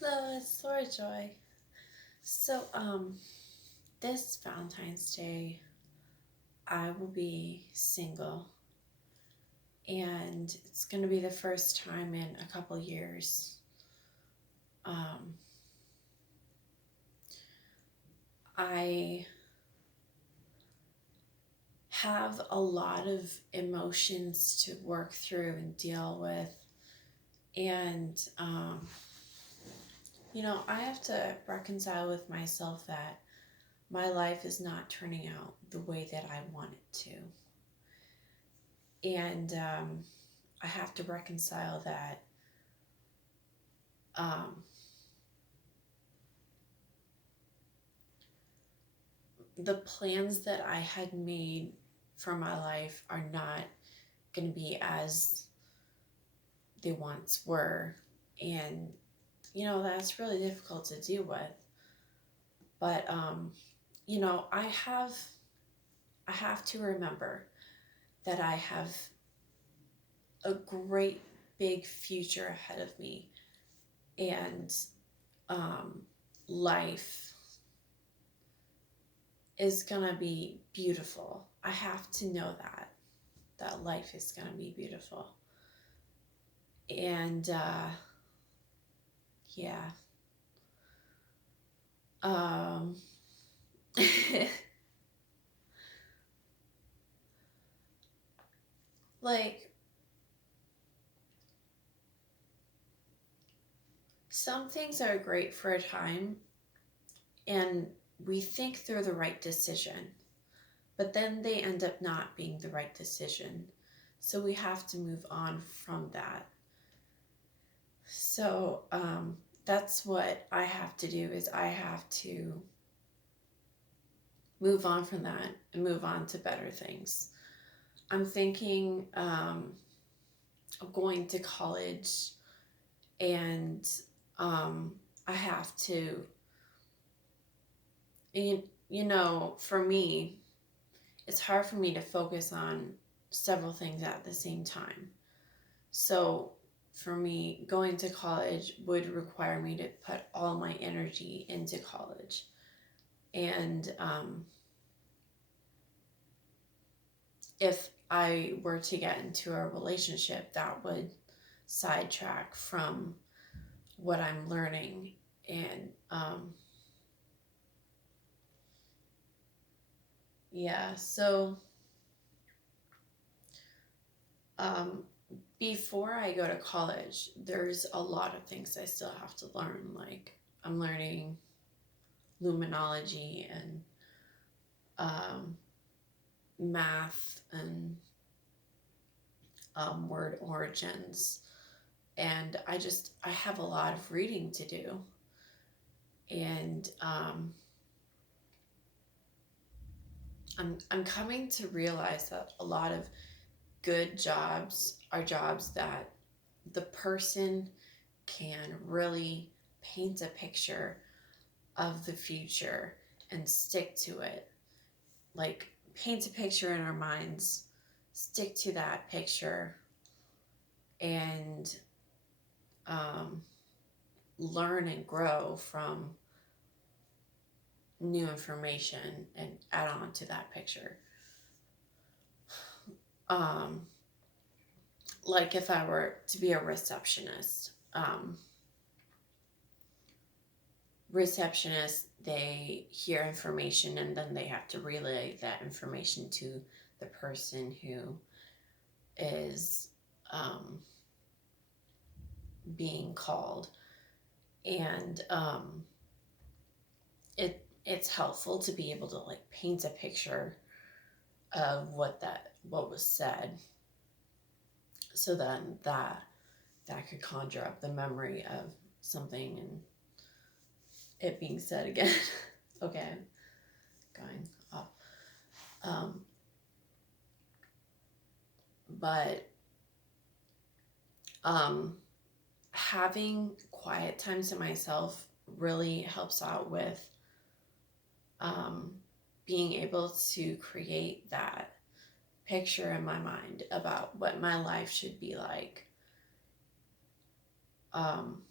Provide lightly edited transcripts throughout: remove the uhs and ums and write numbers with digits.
Hello, it's Laura Joy. This Valentine's Day, I will be single, and it's going to be the first time in a couple years. Um, I have a lot of emotions to work through and deal with, and I have to reconcile with myself that my life is not turning out the way that I want it to. And I have to reconcile that um, the plans that I had made for my life are not going to be as they once were. And, that's really difficult to deal with. But, I have to remember that I have a great big future ahead of me. And um, life is going to be beautiful. I have to know that life is going to be beautiful. And yeah. Um, like, some things are great for a time, and we think they're the right decision, but then they end up not being the right decision. So we have to move on from that. So that's what I have to do, is I have to move on from that and move on to better things. I'm thinking of going to college, and I have to, for me, it's hard for me to focus on several things at the same time. So for me, going to college would require me to put all my energy into college. And if I were to get into a relationship, that would sidetrack from what I'm learning. And yeah, so um, before I go to college, there's a lot of things I still have to learn. Like, I'm learning luminology and um, math and word origins. And I have a lot of reading to do. And I'm coming to realize that a lot of good jobs are jobs that the person can really paint a picture of the future and stick to it. Like, paint a picture in our minds, stick to that picture, and um, learn and grow from new information and add on to that picture. Um, like, if I were to be a receptionist, receptionists, they hear information and then they have to relay that information to the person who is being called. And it's helpful to be able to, like, paint a picture of what was said, so then that could conjure up the memory of something and it being said again. Okay, going off. Um, but um, having quiet time to myself really helps out with um, being able to create that picture in my mind about what my life should be like. Um,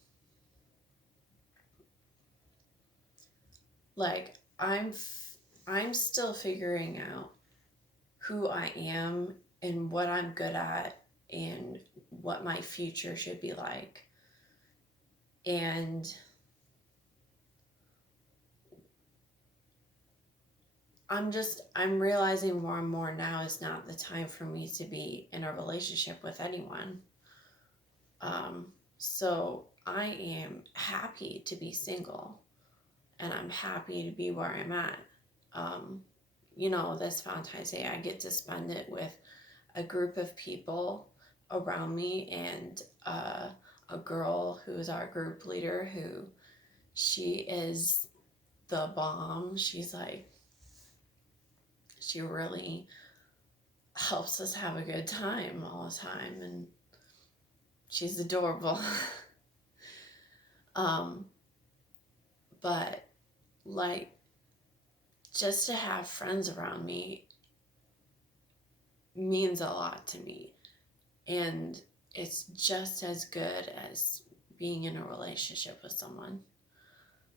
like I'm still figuring out who I am and what I'm good at and what my future should be like. And I'm realizing more and more now is not the time for me to be in a relationship with anyone. Um, so I am happy to be single and I'm happy to be where I'm at. Um, this Valentine's Day, I get to spend it with a group of people around me and a girl who is our group leader who she is the bomb. She really helps us have a good time all the time and she's adorable. um, but like just to have friends around me means a lot to me. And it's just as good as being in a relationship with someone.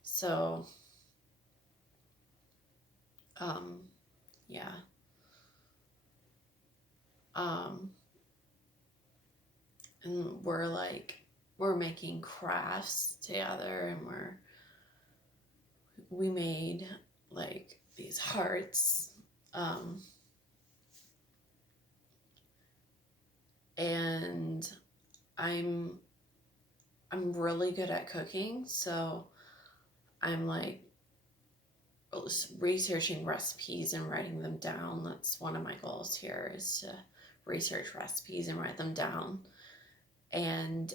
So, um, yeah. Um, and we're making crafts together and we made like these hearts. Um, and I'm I'm really good at cooking, so I'm like researching recipes and writing them down. That's one of my goals here is to research recipes and write them down. And,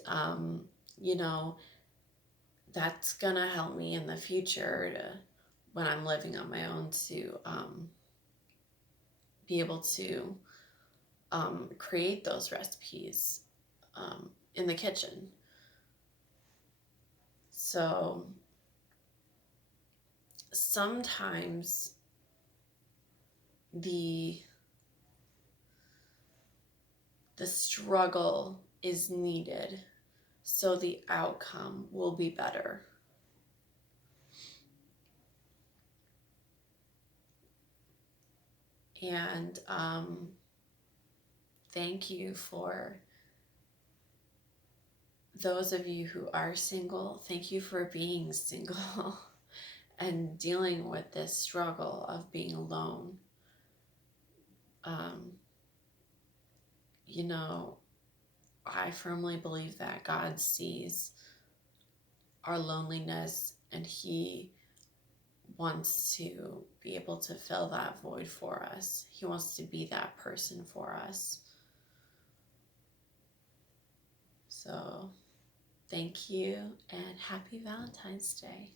you know, that's going to help me in the future when I'm living on my own to be able to create those recipes in the kitchen. So sometimes the the struggle is needed so the outcome will be better. And thank you for those of you who are single. Thank you for being single and dealing with this struggle of being alone. Um, you know, I firmly believe that God sees our loneliness and He wants to be able to fill that void for us. He wants to be that person for us. So, thank you and happy Valentine's Day.